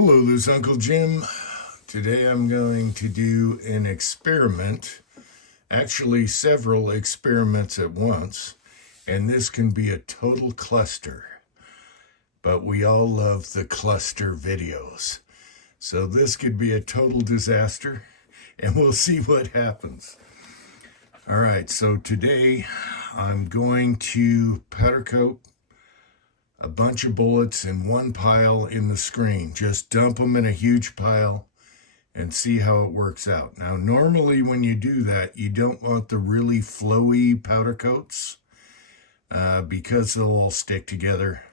Hello, this is Uncle Jim. Today I'm going to do an experiment, actually several experiments at once, and this can be a total cluster. But we all love the cluster videos. So this could be a total disaster, and we'll see what happens. All right, so today I'm going to powder coat a bunch of bullets in one pile in the screen. Just dump them in a huge pile and see how it works out. Now, normally when you do that, you don't want the really flowy powder coats because they'll all stick together.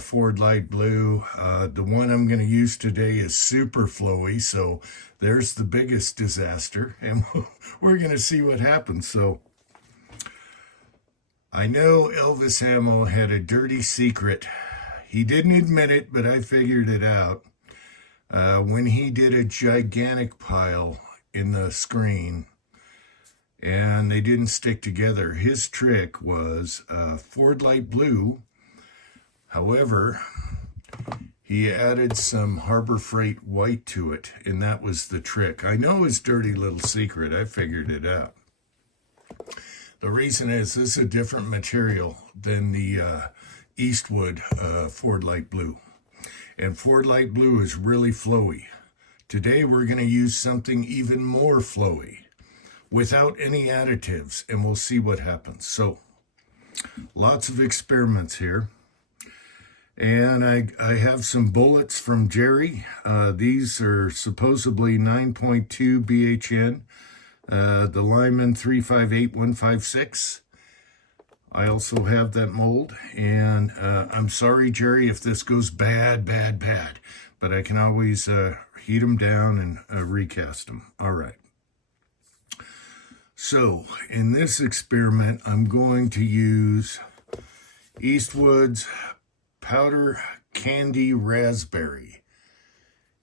Ford Light Blue, the one I'm going to use today is super flowy, so there's the biggest disaster, and we're going to see what happens. So I know Elvis Ammo had a dirty secret. He didn't admit it, but I figured it out. When he did a gigantic pile in the screen and they didn't stick together, his trick was Ford Light Blue. However, he added some Harbor Freight white to it, and that was the trick. I know his dirty little secret. I figured it out. The reason is this is a different material than the Eastwood Ford Light Blue. And Ford Light Blue is really flowy. Today we're going to use something even more flowy without any additives, and we'll see what happens. So lots of experiments here. And I have some bullets from Jerry. These are supposedly 9.2 BHN. The Lyman 358156. I also have that mold, and I'm sorry, Jerry, if this goes bad, but I can always heat them down and recast them. All right. So in this experiment, I'm going to use Eastwood's Powder Candy Raspberry.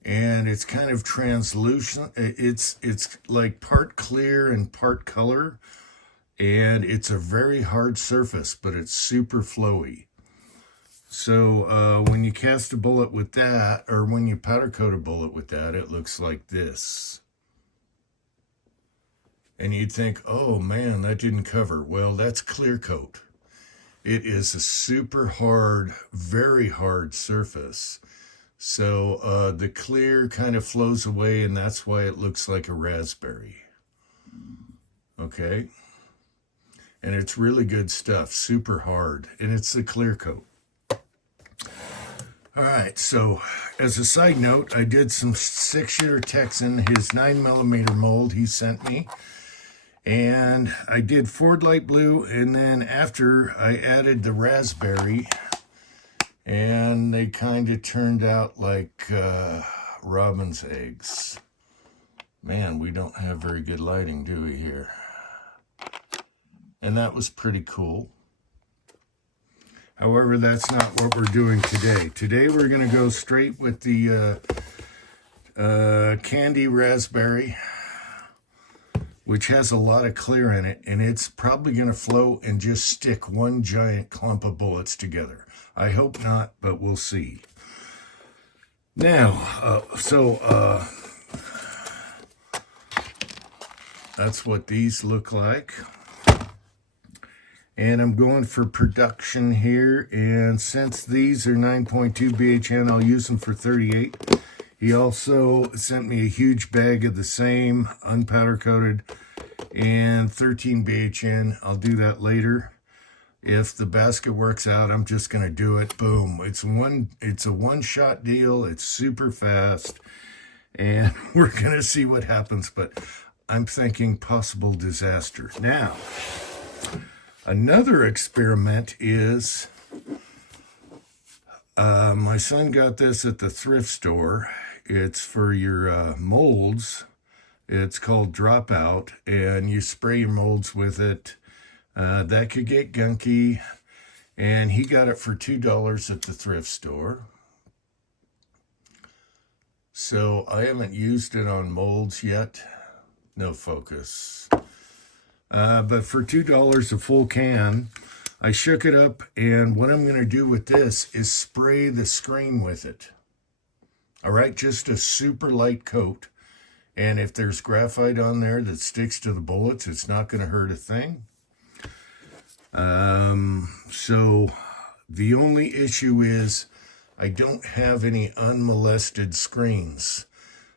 And it's kind of translucent. It's like part clear and part color. And it's a very hard surface, but it's super flowy. So when you cast a bullet with that, or when you powder coat a bullet with that, it looks like this. And you'd think, oh man, that didn't cover. Well, that's clear coat. It is a super hard, very hard surface. So the clear kind of flows away, and that's why it looks like a raspberry. Okay? And it's really good stuff, super hard, and it's the clear coat. All right, so as a side note, I did some 6-shooter Texan, his 9mm mold he sent me. And I did Ford Light Blue, and then after I added the raspberry, and they kind of turned out like robin's eggs. Man, we don't have very good lighting, do we, here? And that was pretty cool. However, that's not what we're doing today. Today we're going to go straight with the candy raspberry, which has a lot of clear in it, and it's probably going to flow and just stick one giant clump of bullets together. I hope not, but we'll see. Now, that's what these look like. And I'm going for production here, and since these are 9.2 BHN, I'll use them for 38. He also sent me a huge bag of the same unpowder coated and 13 BHN. I'll do that later. If the basket works out, I'm just going to do it. Boom. It's a one-shot deal. It's super fast. And we're going to see what happens. But I'm thinking possible disaster. Now, another experiment is my son got this at the thrift store. It's for your molds. It's called Dropout, and you spray your molds with it. That could get gunky, and he got it for $2 at the thrift store. So I haven't used it on molds yet. No focus. But for $2 a full can, I shook it up, and what I'm going to do with this is spray the screen with it. All right, just a super light coat. And if there's graphite on there that sticks to the bullets, it's not going to hurt a thing. So the only issue is I don't have any unmolested screens.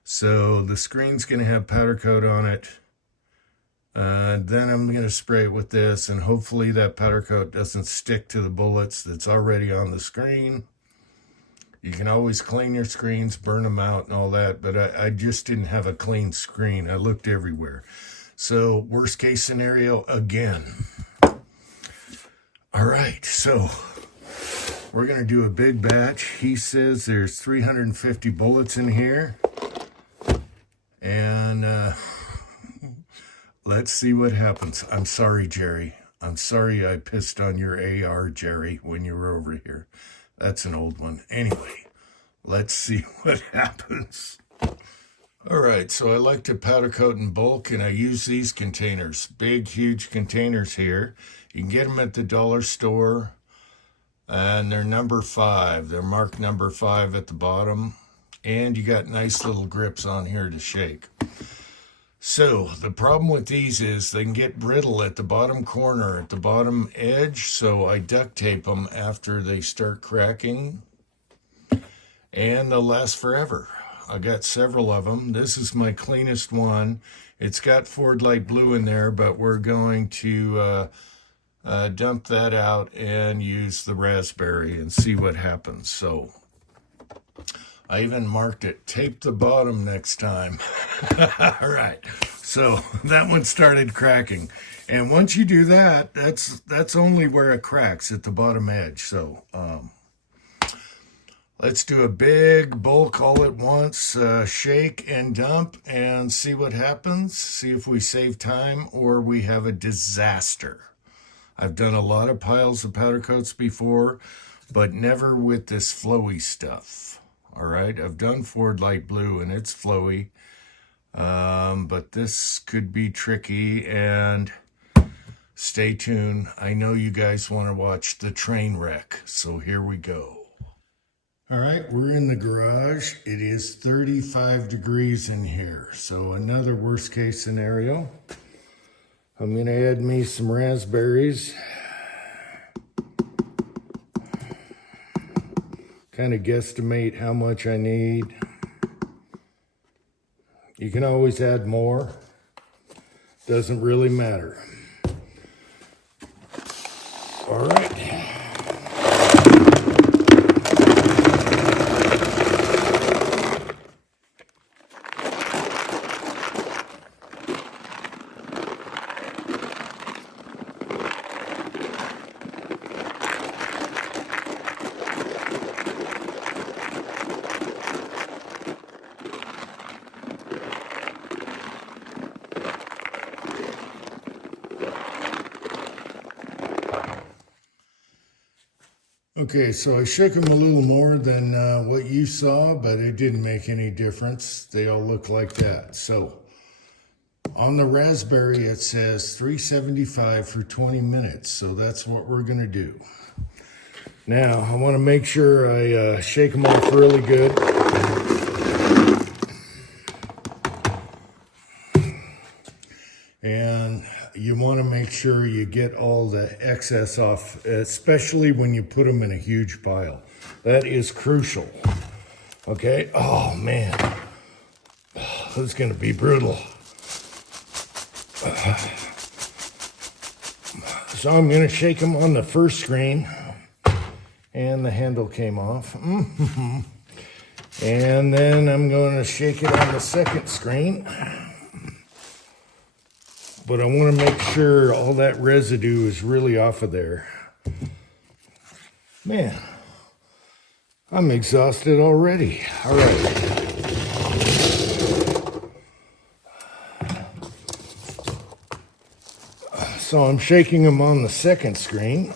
So the screen's going to have powder coat on it. Then I'm going to spray it with this, and hopefully that powder coat doesn't stick to the bullets that's already on the screen. You can always clean your screens, burn them out and all that, but I just didn't have a clean screen. I looked everywhere. So worst case scenario again. All right, so we're going to do a big batch. He says there's 350 bullets in here. And let's see what happens. I'm sorry, Jerry. I'm sorry I pissed on your AR, Jerry, when you were over here. That's an old one. Anyway, let's see what happens. All right, so I like to powder coat in bulk, and I use these containers. Big, huge containers here. You can get them at the dollar store, and they're number 5. They're marked number 5 at the bottom, and you got nice little grips on here to shake. So the problem with these is they can get brittle at the bottom corner, at the bottom edge, so I duct tape them after they start cracking, and they'll last forever. I got several of them. This is my cleanest one. It's got Ford Light Blue in there, but we're going to dump that out and use the raspberry and see what happens. So I even marked it, tape the bottom next time. All right, so that one started cracking. And once you do that, that's only where it cracks, at the bottom edge. So let's do a big bulk all at once, shake and dump, and see what happens. See if we save time or we have a disaster. I've done a lot of piles of powder coats before, but never with this flowy stuff. All right, I've done Ford Light Blue and it's flowy, but this could be tricky, and stay tuned. I know you guys want to watch the train wreck, so here we go. All right, we're in the garage. It is 35 degrees in here, so another worst case scenario. I'm going to add me some raspberries. Kind of guesstimate how much I need. You can always add more. Doesn't really matter. All right. Okay, so I shook them a little more than what you saw, but it didn't make any difference. They all look like that. So on the raspberry, it says 375 for 20 minutes. So that's what we're going to do. Now, I want to make sure I shake them off really good. And you want to make sure you get all the excess off, especially when you put them in a huge pile. That is crucial. Okay? Oh, man. This is going to be brutal. So I'm going to shake them on the first screen. And the handle came off. And then I'm going to shake it on the second screen. But I want to make sure all that residue is really off of there. Man, I'm exhausted already. All right. So I'm shaking them on the second screen.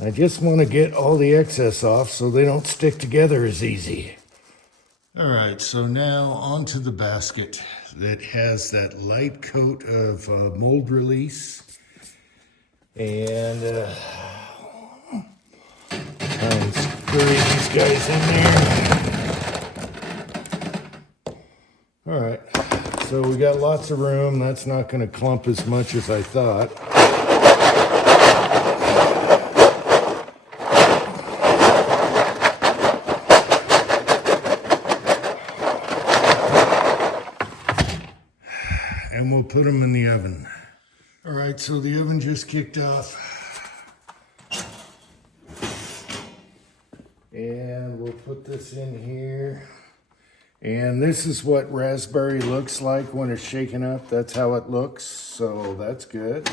I just want to get all the excess off so they don't stick together as easy. All right, so now onto the basket that has that light coat of mold release. And try and scurry these guys in there. So we got lots of room. That's not going to clump as much as I thought. And we'll put them in the oven. All right, so the oven just kicked off. And we'll put this in here. And this is what raspberry looks like when it's shaken up. That's how it looks, so that's good.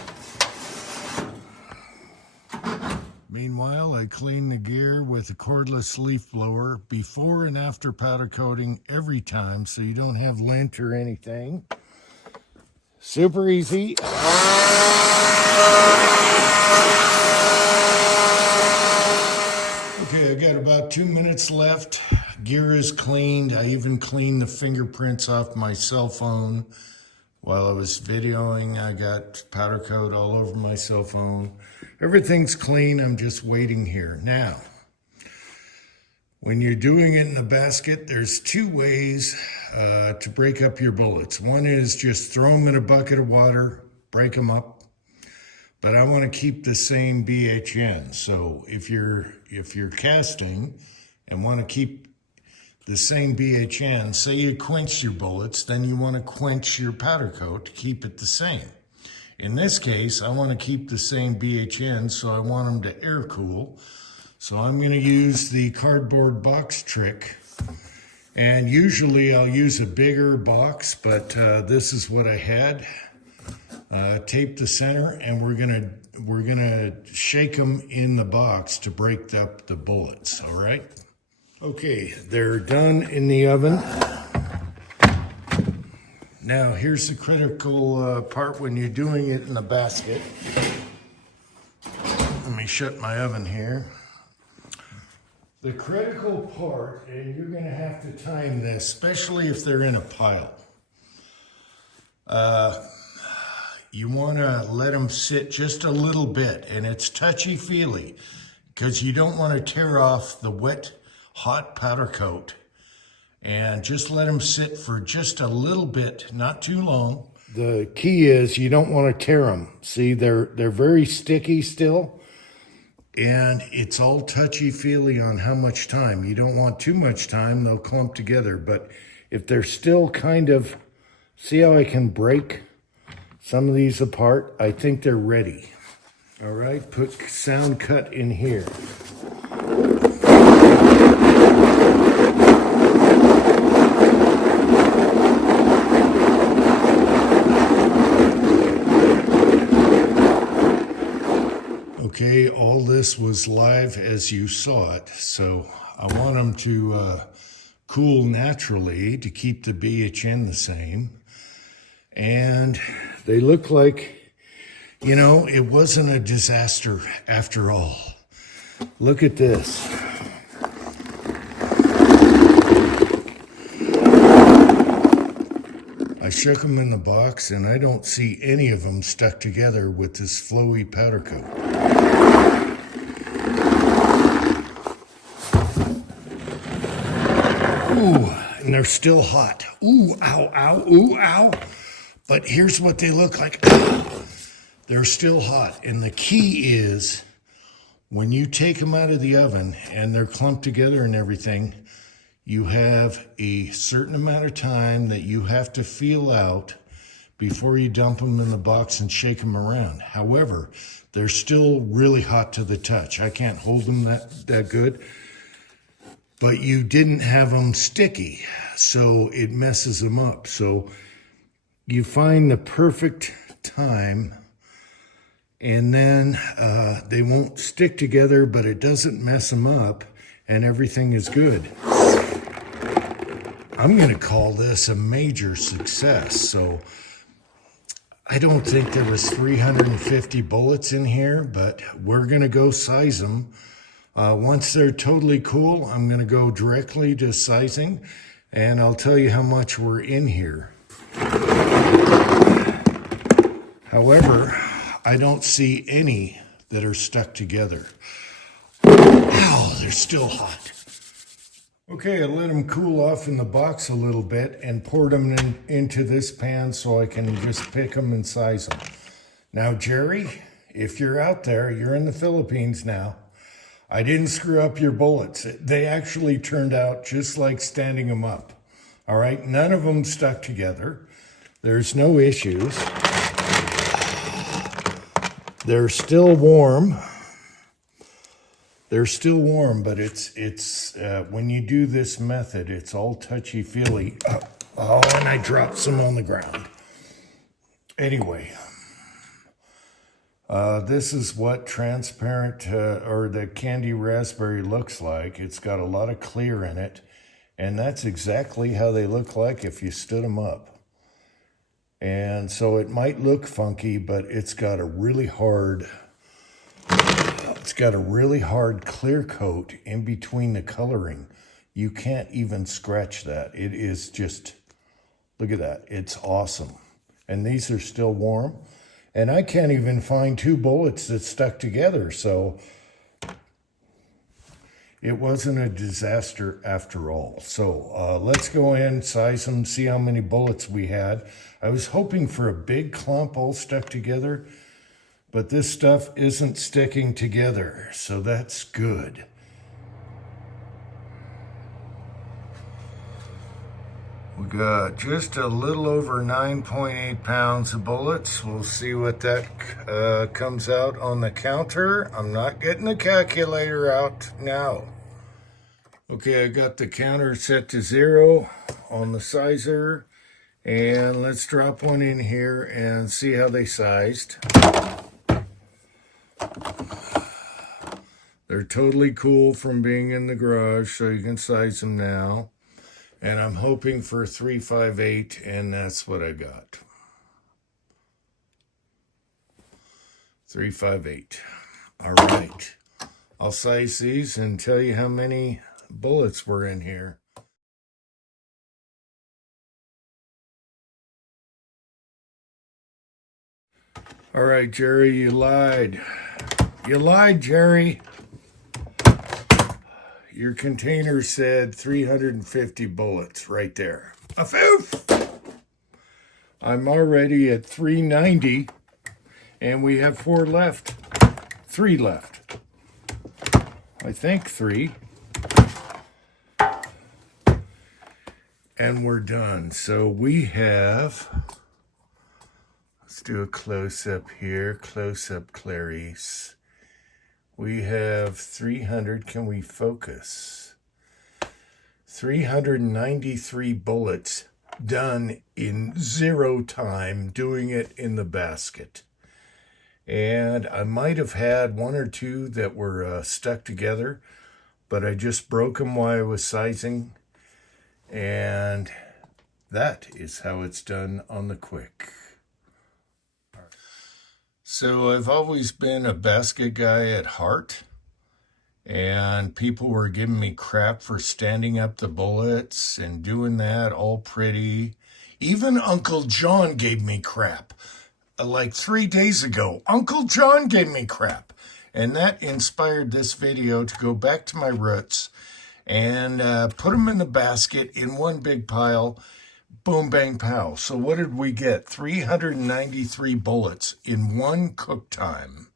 Meanwhile, I clean the gear with a cordless leaf blower before and after powder coating every time, so you don't have lint or anything. Super easy. Okay, I got about 2 minutes left. Gear is cleaned. I even cleaned the fingerprints off my cell phone while I was videoing. I got powder coat all over my cell phone. Everything's clean. I'm just waiting here. Now, when you're doing it in a basket, there's two ways to break up your bullets. One is just throw them in a bucket of water, break them up. But I want to keep the same BHN. So if you're casting and want to keep the same BHN, say you quench your bullets, then you want to quench your powder coat to keep it the same. In this case, I want to keep the same BHN, so I want them to air cool. So I'm going to use the cardboard box trick. And usually I'll use a bigger box, but this is what I had. Tape the center, and we're gonna shake them in the box to break up the bullets. All right. Okay, they're done in the oven. Now here's the critical part when you're doing it in a basket. Let me shut my oven here. The critical part, and you're gonna have to time this, especially if they're in a pile. You want to let them sit just a little bit, and it's touchy-feely because you don't want to tear off the wet, hot powder coat. And just let them sit for just a little bit, not too long. The key is you don't want to tear them. See, they're very sticky still, and it's all touchy-feely on how much time. You don't want too much time, they'll clump together. But if they're still kind of, see how I can break some of these apart? I think they're ready. All right, put sound cut in here. Okay, all this was live as you saw it, so I want them to cool naturally to keep the BHN the same. And they look like, you know, it wasn't a disaster after all. Look at this. I shook them in the box, and I don't see any of them stuck together with this flowy powder coat. Ooh, and they're still hot. Ooh, ow, ow, ooh, ow. But here's what they look like. They're still hot. And the key is when you take them out of the oven and they're clumped together and everything, you have a certain amount of time that you have to feel out before you dump them in the box and shake them around. However, they're still really hot to the touch. I can't hold them that good. But you didn't have them sticky, so it messes them up. So you find the perfect time, and then they won't stick together, but it doesn't mess them up, and everything is good. I'm going to call this a major success. So I don't think there was 350 bullets in here, but we're going to go size them. Once they're totally cool, I'm going to go directly to sizing, and I'll tell you how much we're in here. However, I don't see any that are stuck together. Ow, they're still hot. Okay, I let them cool off in the box a little bit and poured them into this pan so I can just pick them and size them. Now, Jerry, if you're out there, you're in the Philippines now. I didn't screw up your bullets. They actually turned out just like standing them up. All right, none of them stuck together. There's no issues. They're still warm. They're still warm, but it's when you do this method, it's all touchy-feely. Oh, and I dropped some on the ground. Anyway, this is what transparent or the candy raspberry looks like. It's got a lot of clear in it, and that's exactly how they look like if you stood them up. And so it might look funky, but it's got a really hard clear coat in between the coloring. You can't even scratch that. It is just, look at that. It's awesome. And these are still warm. And I can't even find two bullets that stuck together. So it wasn't a disaster after all. So let's go in, size them, see how many bullets we had. I was hoping for a big clump all stuck together, but this stuff isn't sticking together, so that's good. We got just a little over 9.8 pounds of bullets. We'll see what that comes out on the counter. I'm not getting the calculator out now. Okay, I got the counter set to 0 on the sizer. And let's drop one in here and see how they sized. They're totally cool from being in the garage, so you can size them now. And I'm hoping for 358, and that's what I got. 358. All right. I'll size these and tell you how many bullets were in here. All right, Jerry, you lied. You lied, Jerry. Your container said 350 bullets right there. Afoof! I'm already at 390, and we have 4 left. 3 left. I think 3. And we're done. So we have, let's do a close-up here. Close-up Clarice. We have 300, can we focus? 393 bullets done in 0 time, doing it in the basket. And I might have had 1 or 2 that were stuck together, but I just broke them while I was sizing. And that is how it's done on the quick. So I've always been a basket guy at heart, and people were giving me crap for standing up the bullets and doing that all pretty. Even Uncle John gave me crap. Like 3 days ago, Uncle John gave me crap. And that inspired this video to go back to my roots and put them in the basket in one big pile. Boom, bang, pow. So what did we get? 393 bullets in one cook time,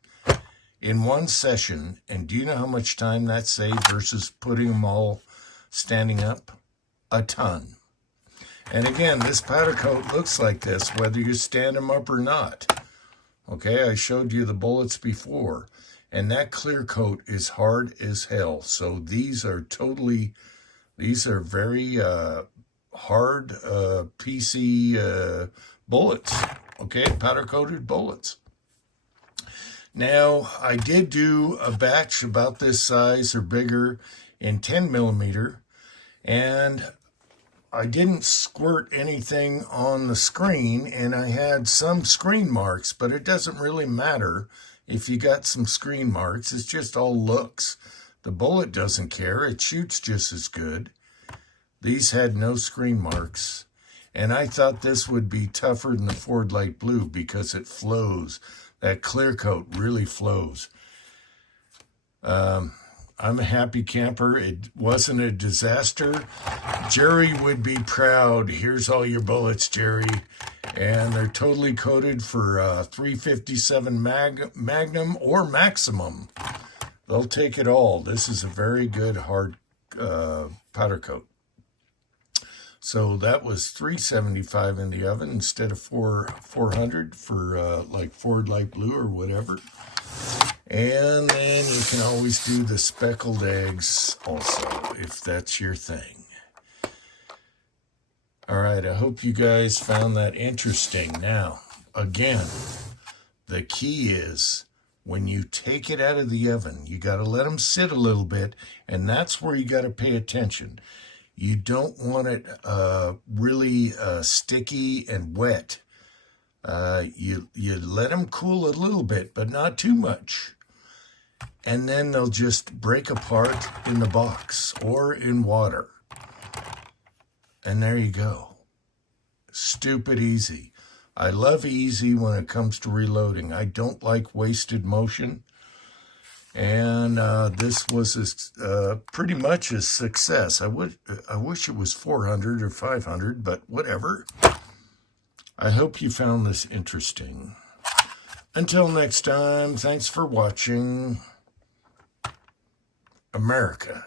in one session. And do you know how much time that saved versus putting them all standing up? A ton. And again, this powder coat looks like this, whether you stand them up or not. Okay, I showed you the bullets before. And that clear coat is hard as hell. So these are very hard PC bullets, okay, powder-coated bullets. Now, I did do a batch about this size or bigger in 10 millimeter, and I didn't squirt anything on the screen, and I had some screen marks, but it doesn't really matter if you got some screen marks. It's just all looks. The bullet doesn't care. It shoots just as good. These had no screen marks, and I thought this would be tougher than the Ford Light Blue because it flows. That clear coat really flows. I'm a happy camper. It wasn't a disaster. Jerry would be proud. Here's all your bullets, Jerry. And they're totally coated for 357 Magnum or Maximum. They'll take it all. This is a very good hard powder coat. So that was $375 in the oven instead of $400 for like Ford Light Blue or whatever. And then you can always do the speckled eggs also, if that's your thing. All right, I hope you guys found that interesting. Now, again, the key is when you take it out of the oven, you got to let them sit a little bit, and that's where you got to pay attention. You don't want it really sticky and wet. You let them cool a little bit, but not too much. And then they'll just break apart in the box or in water. And there you go. Stupid easy. I love easy when it comes to reloading. I don't like wasted motion. And this was pretty much a success. I wish it was 400 or 500, but whatever. I hope you found this interesting. Until next time, thanks for watching. America.